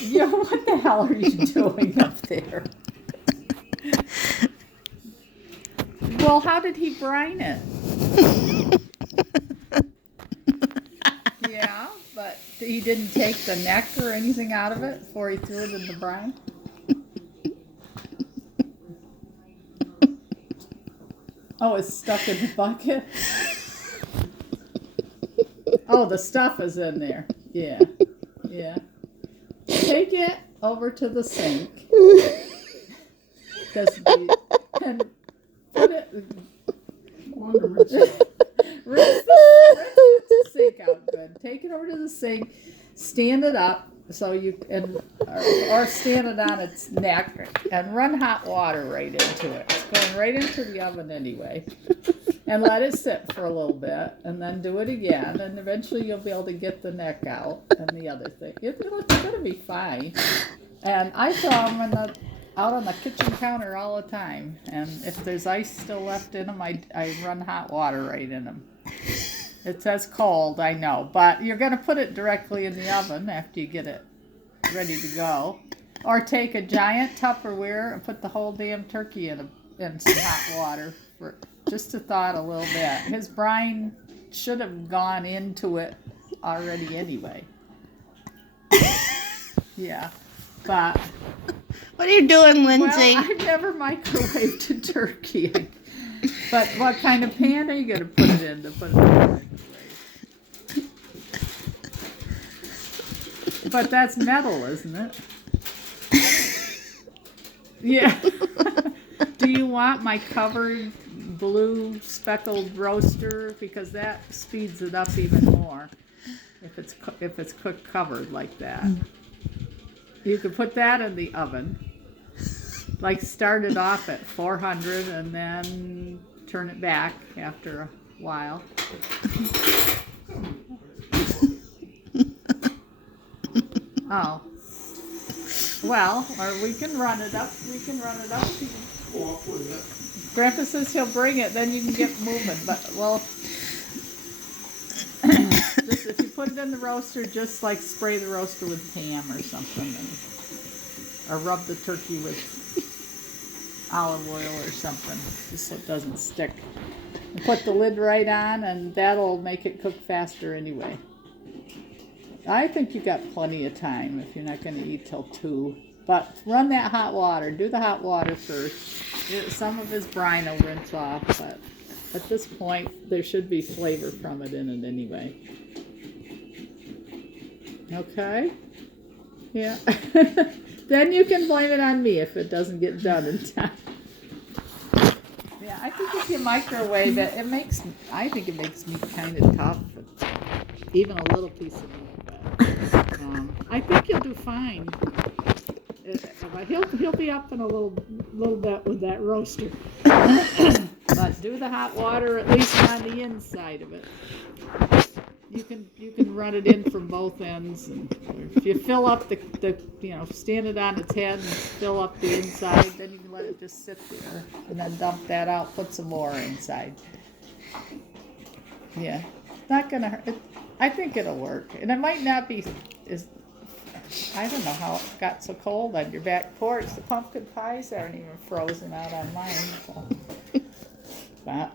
Yeah, what the hell are you doing up there? Well, how did he brine it? Yeah, but he didn't take the neck or anything out of it before he threw it in the brine? Oh, it's stuck in the bucket? Oh, the stuff is in there. Yeah, yeah. Take it over to the sink. And put it. Rinse the sink out good. Take it over to the sink. Stand it up so you or stand it on its neck and run hot water right into it. It's going right into the oven anyway. And let it sit for a little bit, and then do it again, and eventually you'll be able to get the neck out and the other thing. It's going to be fine. And I throw them out on the kitchen counter all the time. And if there's ice still left in them, I run hot water right in them. It says cold, I know, but you're going to put it directly in the oven after you get it ready to go. Or take a giant Tupperware and put the whole damn turkey in some hot water just to thaw it a little bit. His brine should have gone into it already anyway. Yeah, but... What are you doing, Lindsay? Well, I've never microwaved a turkey. But what kind of pan are you going to put it in to put it in the microwave? But that's metal, isn't it? Yeah. Do you want my covered blue speckled roaster? Because that speeds it up even more if it's cooked covered like that. You could put that in the oven. Like start it off at 400 and then turn it back after a while. Oh. Well, or we can run it up. We can run it up to you. Grandpa says he'll bring it, then you can get moving. But, well, just if you put it in the roaster, just like spray the roaster with Pam or something. Or rub the turkey with olive oil or something, just so it doesn't stick. And put the lid right on, and that'll make it cook faster anyway. I think you got plenty of time if you're not going to eat till 2. But run that hot water. Do the hot water first. Some of his brine will rinse off, but at this point, there should be flavor from it in it anyway. Okay? Yeah. Then you can blame it on me if it doesn't get done in time. Yeah, I think if you microwave it, I think it makes meat kind of tough. Even a little piece of meat. But, I think you'll do fine. But he'll be up in a little bit with that roaster. But do the hot water at least on the inside of it. You can run it in from both ends, and if you fill up the stand it on its head and fill up the inside, then you can let it just sit there, and then dump that out. Put some more inside. Yeah, not gonna hurt. I think it'll work, and it might not be as. I don't know how it got so cold on your back porch. The pumpkin pies aren't even frozen out on mine. So. But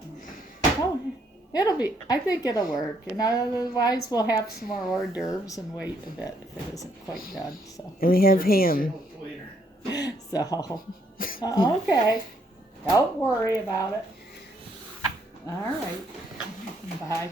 I think it'll work, and otherwise we'll have some more hors d'oeuvres and wait a bit if it isn't quite done. So. And we have ham. So, okay, don't worry about it. All right, bye.